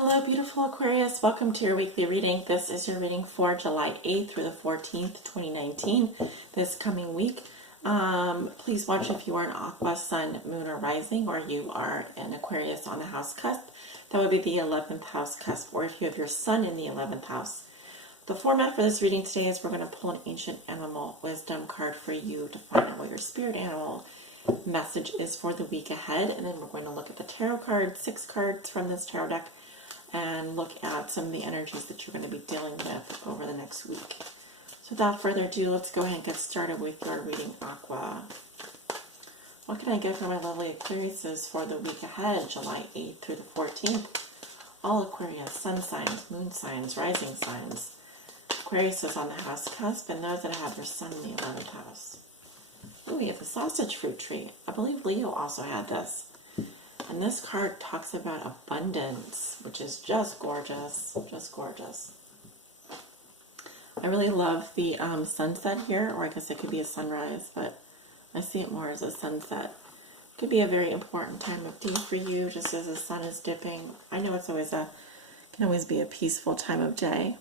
Hello, beautiful Aquarius. Welcome to your weekly reading. This is your reading for July 8th through the 14th, 2019, this coming week. Please watch if you are an Aqua, Sun, Moon, or Rising, or you are an Aquarius on the house cusp. That would be the 11th house cusp, or if you have your Sun in the 11th house. The format for this reading today is we're going to pull an ancient animal wisdom card for you to find out what your spirit animal message is for the week ahead. And then we're going to look at the tarot cards, 6 cards from this tarot deck, and look at some of the energies that you're going to be dealing with over the next week. So without further ado, let's go ahead and get started with your reading, Aqua. What can I get for my lovely Aquariuses for the week ahead, July 8th through the 14th? All Aquarius, sun signs, moon signs, rising signs. Aquarius is on the house cusp, and those that have their sun in the 11th house. Oh, we have the sausage fruit tree. I believe Leo also had this. And this card talks about abundance, which is just gorgeous, just gorgeous. I really love the sunset here, or I guess it could be a sunrise, but I see it more as a sunset. It could be a very important time of day for you, just as the sun is dipping. I know it's always can always be a peaceful time of day.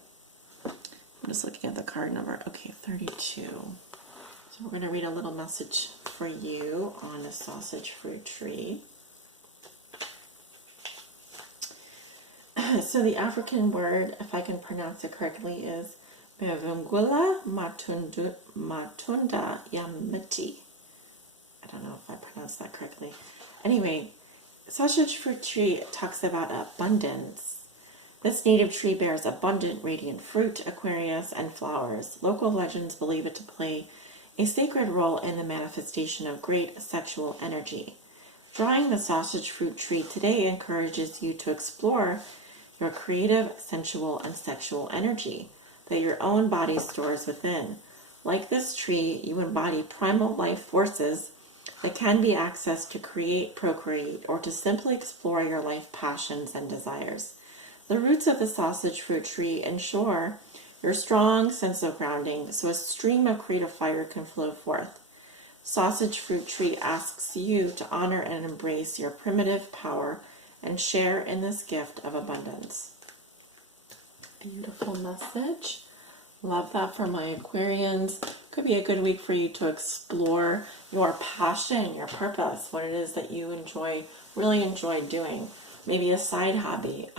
I'm just looking at the card number. Okay, 32. So we're going to read a little message for you on the sausage fruit tree. So the African word, if I can pronounce it correctly, is Mevungula Matunda Yamiti. I don't know if I pronounced that correctly. Anyway, sausage fruit tree talks about abundance. This native tree bears abundant, radiant fruit, Aquarius, and flowers. Local legends believe it to play a sacred role in the manifestation of great sexual energy. Drawing the sausage fruit tree today encourages you to explore your creative, sensual, and sexual energy that your own body stores within. Like this tree, you embody primal life forces that can be accessed to create, procreate, or to simply explore your life passions and desires. The roots of the sausage fruit tree ensure your strong sense of grounding, so a stream of creative fire can flow forth. Sausage fruit tree asks you to honor and embrace your primitive power and share in this gift of abundance. Beautiful message. Love that for my Aquarians. Could be a good week for you to explore your passion, your purpose, what it is that you really enjoy doing. Maybe a side hobby.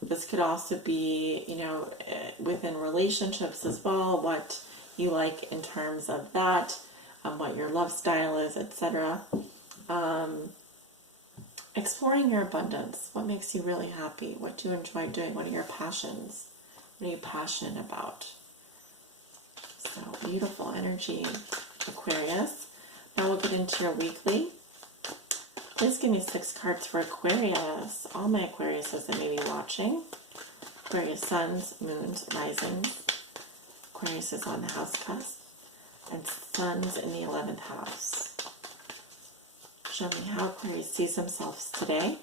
This could also be, within relationships as well, what you like in terms of that, what your love style is, etc. Exploring your abundance. What makes you really happy? What do you enjoy doing? What are your passions? What are you passionate about? So, beautiful energy, Aquarius. Now we'll get into your weekly. Please give me 6 cards for Aquarius. All my Aquariuses that may be watching. Aquarius suns, moons, risings. Aquarius is on the house cusp. And suns in the 11th house. Show me how Aquarius sees themselves today.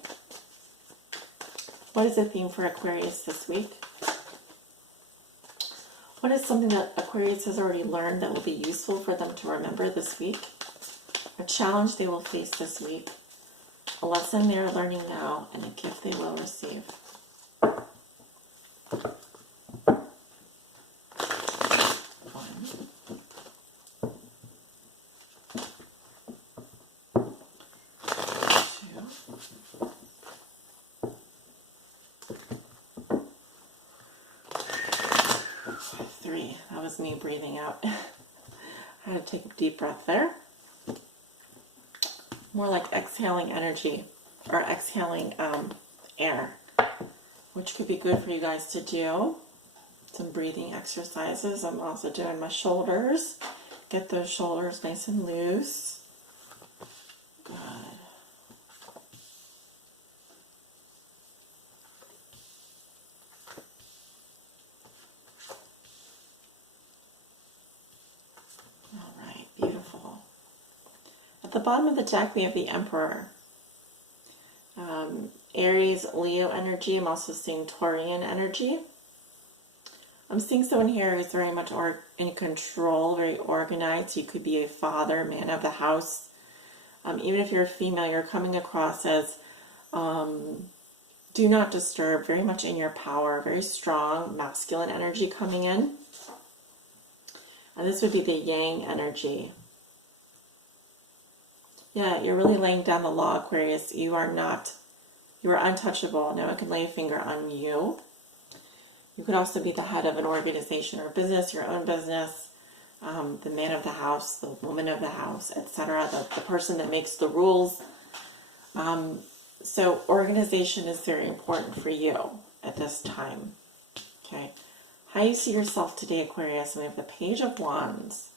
What is the theme for Aquarius this week? What is something that Aquarius has already learned that will be useful for them to remember this week? A challenge they will face this week. A lesson they are learning now, and a gift they will receive. That was me breathing out. I had to take a deep breath there. More like exhaling energy, or exhaling air, which could be good for you guys to do. Some breathing exercises. I'm also doing my shoulders. Get those shoulders nice and loose. Good. At the bottom of the deck, we have the Emperor. Aries, Leo energy. I'm also seeing Taurian energy. I'm seeing someone here who's very much in control, very organized. You could be a father, man of the house. Even if you're a female, you're coming across as do not disturb, very much in your power, very strong masculine energy coming in. And this would be the yang energy. Yeah, you're really laying down the law, Aquarius. You are untouchable. No one can lay a finger on you. You could also be the head of an organization or business, your own business, the man of the house, the woman of the house, etc., the person that makes the rules. So organization is very important for you at this time. Okay. How you see yourself today, Aquarius? And we have the Page of Wands.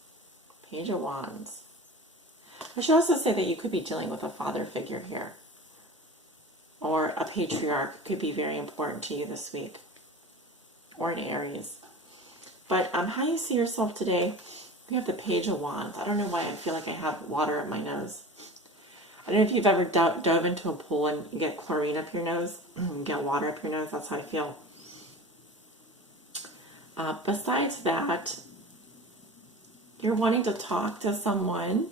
Page of Wands. I should also say that you could be dealing with a father figure here. Or a patriarch could be very important to you this week. Or an Aries. But how you see yourself today, we have the Page of Wands. I don't know why I feel like I have water up my nose. I don't know if you've ever dove into a pool and you get chlorine up your nose, get water up your nose. That's how I feel. Besides that, you're wanting to talk to someone.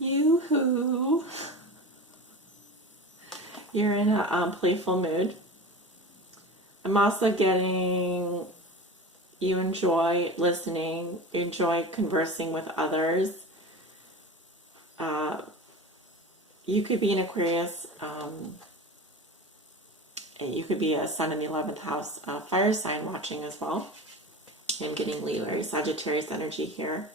Yoo-hoo. You're in a playful mood. I'm also getting you enjoy listening, enjoy conversing with others. You could be an Aquarius. You could be a Sun in the 11th house, fire sign watching as well. I'm getting Leo or Sagittarius energy here.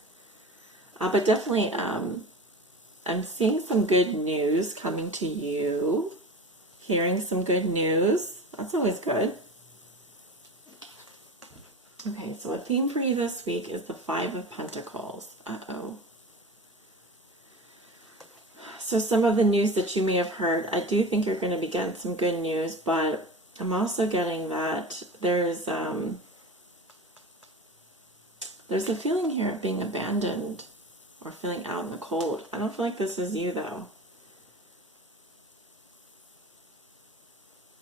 But definitely, I'm seeing some good news coming to you. Hearing some good news. That's always good. Okay, so a theme for you this week is the Five of Pentacles. Uh-oh. So some of the news that you may have heard, I do think you're going to be getting some good news, but I'm also getting that there's a feeling here of being abandoned or feeling out in the cold. I don't feel like this is you, though.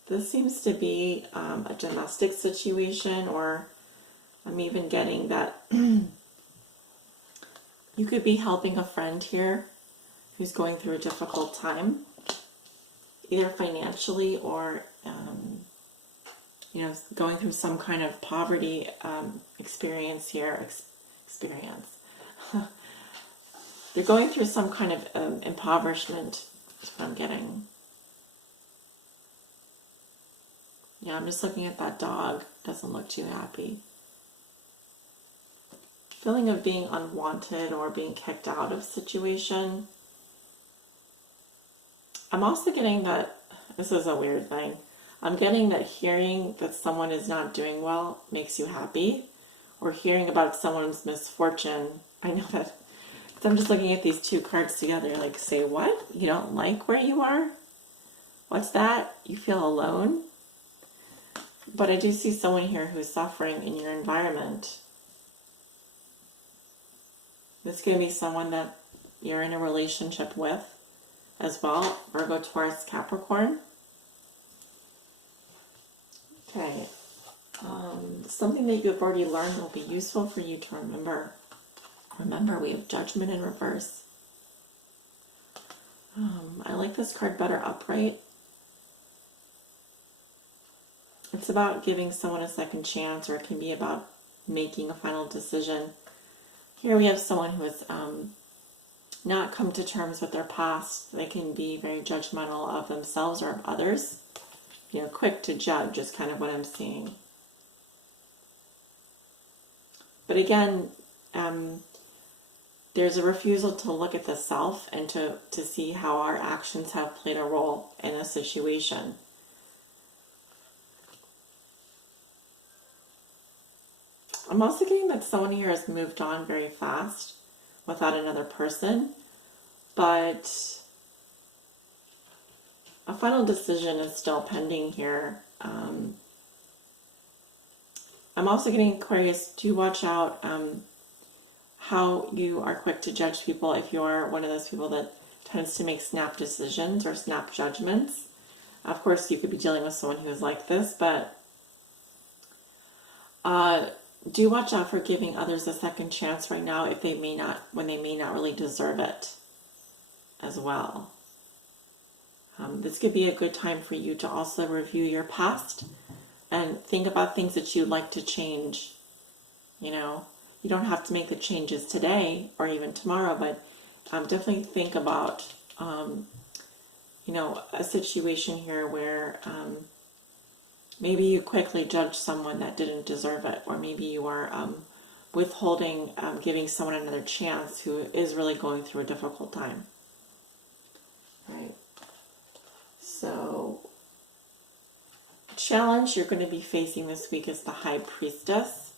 This seems to be a domestic situation, or I'm even getting that you could be helping a friend here who's going through a difficult time, either financially or, going through some kind of poverty experience here. They're going through some kind of impoverishment, is what I'm getting. Yeah, I'm just looking at that dog. Doesn't look too happy. Feeling of being unwanted or being kicked out of situation. I'm also getting that, this is a weird thing, I'm getting that hearing that someone is not doing well makes you happy, or hearing about someone's misfortune. I know that, because I'm just looking at these two cards together, like, say what? You don't like where you are? What's that? You feel alone? But I do see someone here who's suffering in your environment. This could be someone that you're in a relationship with as well. Virgo, Taurus, Capricorn. Okay. Something that you've already learned will be useful for you to remember. Remember, we have Judgment in reverse. I like this card better upright. It's about giving someone a second chance, or it can be about making a final decision. Here we have someone who has not come to terms with their past. They can be very judgmental of themselves or of others. Quick to judge is kind of what I'm seeing. But again, there's a refusal to look at the self and to see how our actions have played a role in a situation. I'm also getting that someone here has moved on very fast without another person, but a final decision is still pending here. I'm also getting, Aquarius, to watch out how you are quick to judge people if you are one of those people that tends to make snap decisions or snap judgments. Of course, you could be dealing with someone who is like this, but do watch out for giving others a second chance right now when they may not really deserve it as well. This could be a good time for you to also review your past and think about things that you'd like to change. You know, you don't have to make the changes today or even tomorrow, but definitely think about, you know, a situation here where maybe you quickly judge someone that didn't deserve it, or maybe you are withholding giving someone another chance who is really going through a difficult time. Right. So, challenge you're going to be facing this week is the High Priestess.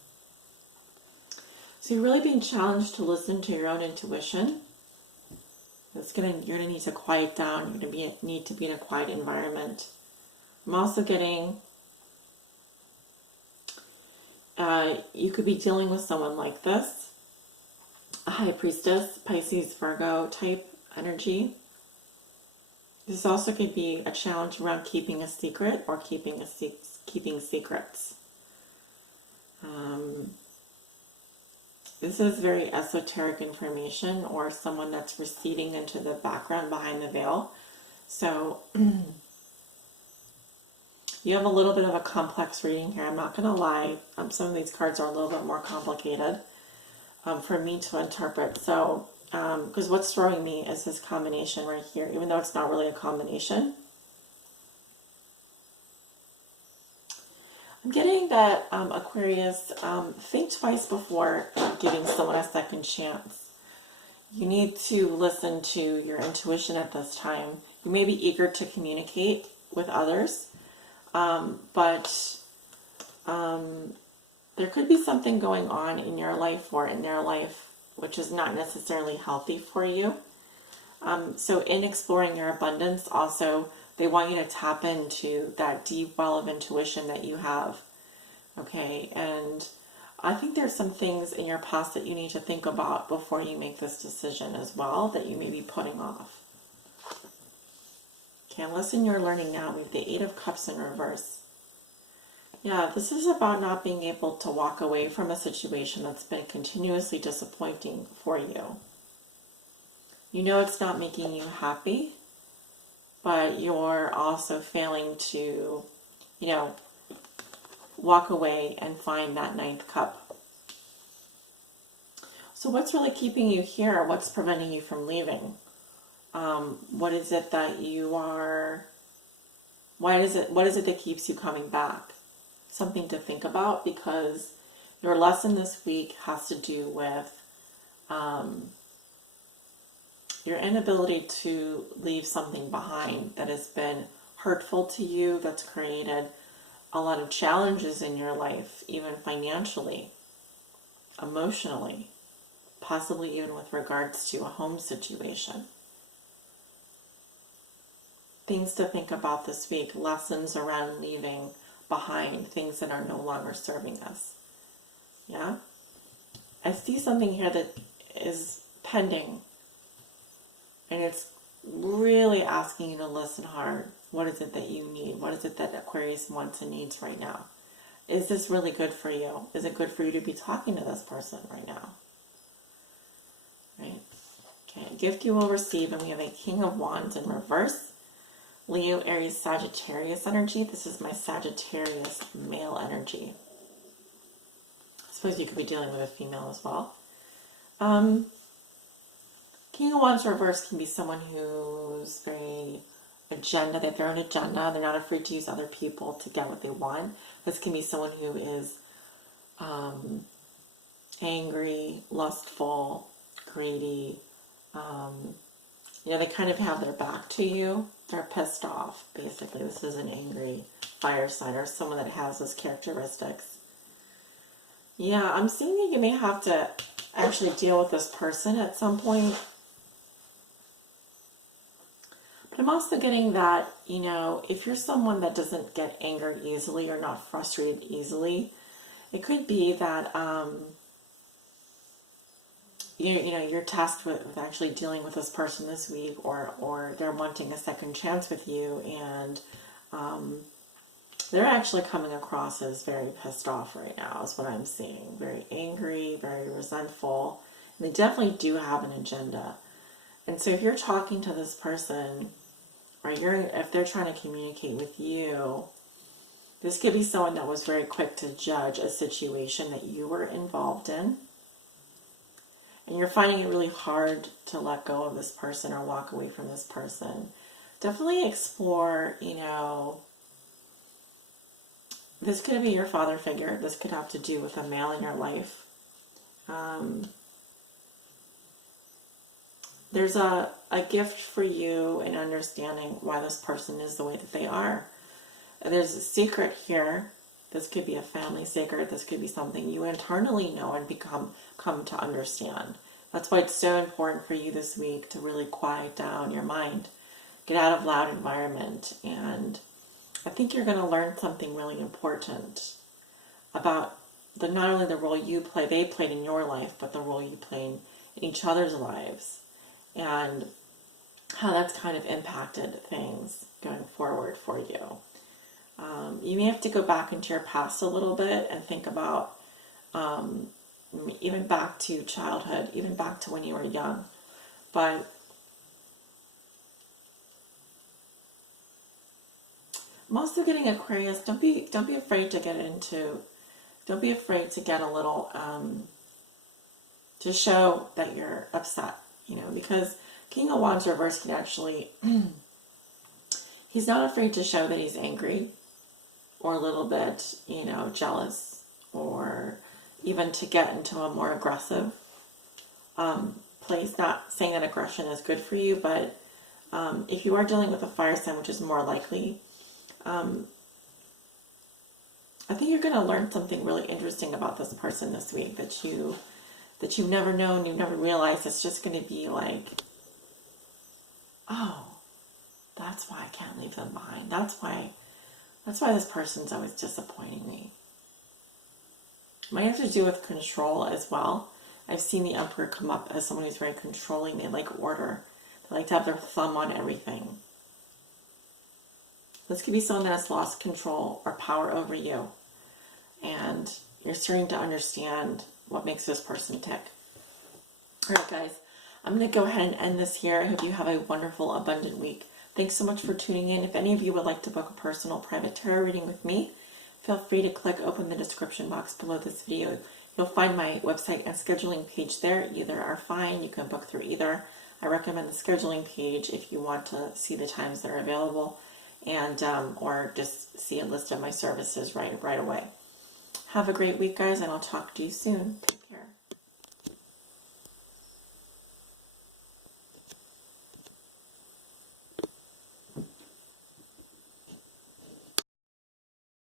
So you're really being challenged to listen to your own intuition. You're going to need to quiet down. You're going to need to be in a quiet environment. I'm also getting, you could be dealing with someone like this, a High Priestess, Pisces, Virgo type energy. This also could be a challenge around keeping a secret or keeping secrets. This is very esoteric information, or someone that's receding into the background behind the veil. So you have a little bit of a complex reading here. I'm not going to lie. Some of these cards are a little bit more complicated for me to interpret. So, because what's throwing me is this combination right here, even though it's not really a combination. I'm getting that, Aquarius, think twice before giving someone a second chance. You need to listen to your intuition at this time. You may be eager to communicate with others, but there could be something going on in your life or in their life which is not necessarily healthy for you. So in exploring your abundance, also, they want you to tap into that deep well of intuition that you have. Okay, and I think there's some things in your past that you need to think about before you make this decision as well, that you may be putting off. Okay, lesson you're learning now. We have the Eight of Cups in reverse. Yeah, this is about not being able to walk away from a situation that's been continuously disappointing for you. You know it's not making you happy, but you're also failing to, you know, walk away and find that ninth cup. So what's really keeping you here? What's preventing you from leaving? What is it that you are, what is it that keeps you coming back? Something to think about, because your lesson this week has to do with your inability to leave something behind that has been hurtful to you, that's created a lot of challenges in your life, even financially, emotionally, possibly even with regards to a home situation. Things to think about this week, lessons around leaving behind things that are no longer serving us. Yeah? I see something here that is pending, and it's really asking you to listen hard. What is it that you need? What is it that Aquarius wants and needs right now? Is this really good for you? Is it good for you to be talking to this person right now? Right? Okay, gift you will receive, and we have a King of Wands in reverse. Leo, Aries, Sagittarius energy. This is my Sagittarius male energy. I suppose you could be dealing with a female as well. King of Wands reverse can be someone who's very agenda. They have their own agenda. They're not afraid to use other people to get what they want. This can be someone who is angry, lustful, greedy. You know, they kind of have their back to you. They're pissed off, basically. This is an angry fire sign, or someone that has those characteristics. Yeah, I'm seeing that you may have to actually deal with this person at some point. But I'm also getting that, you know, if you're someone that doesn't get angered easily or not frustrated easily, it could be that you're tasked with actually dealing with this person this week, or they're wanting a second chance with you, and they're actually coming across as very pissed off right now, is what I'm seeing. Very angry, very resentful. And they definitely do have an agenda. And so if you're talking to this person, or if they're trying to communicate with you, this could be someone that was very quick to judge a situation that you were involved in. And you're finding it really hard to let go of this person or walk away from this person. Definitely explore, this could be your father figure. This could have to do with a male in your life. There's a gift for you in understanding why this person is the way that they are. There's a secret here. This could be a family secret. This could be something you internally know and come to understand. That's why it's so important for you this week to really quiet down your mind. Get out of loud environment. And I think you're going to learn something really important about not only the role they played in your life, but the role you play in each other's lives. And how that's kind of impacted things going forward for you. You may have to go back into your past a little bit and think about even back to childhood, even back to when you were young. But I'm also getting Aquarius. Don't be afraid to don't be afraid to get a little, to show that you're upset, because King of Wands reverse can actually, he's not afraid to show that he's angry or a little bit, jealous, or even to get into a more aggressive place. Not saying that aggression is good for you, but if you are dealing with a fire sign, which is more likely, I think you're going to learn something really interesting about this person this week that you've never known, you've never realized. It's just going to be like, oh, that's why I can't leave them behind. That's why this person's always disappointing me. Might have to do with control as well. I've seen the Emperor come up as someone who's very controlling. They like order. They like to have their thumb on everything. This could be someone that has lost control or power over you. And you're starting to understand what makes this person tick. All right, guys. I'm going to go ahead and end this here. I hope you have a wonderful, abundant week. Thanks so much for tuning in. If any of you would like to book a personal private tarot reading with me, feel free to click open the description box below this video. You'll find my website and scheduling page there. Either are fine. You can book through either. I recommend the scheduling page if you want to see the times that are available, and or just see a list of my services right away. Have a great week, guys, and I'll talk to you soon.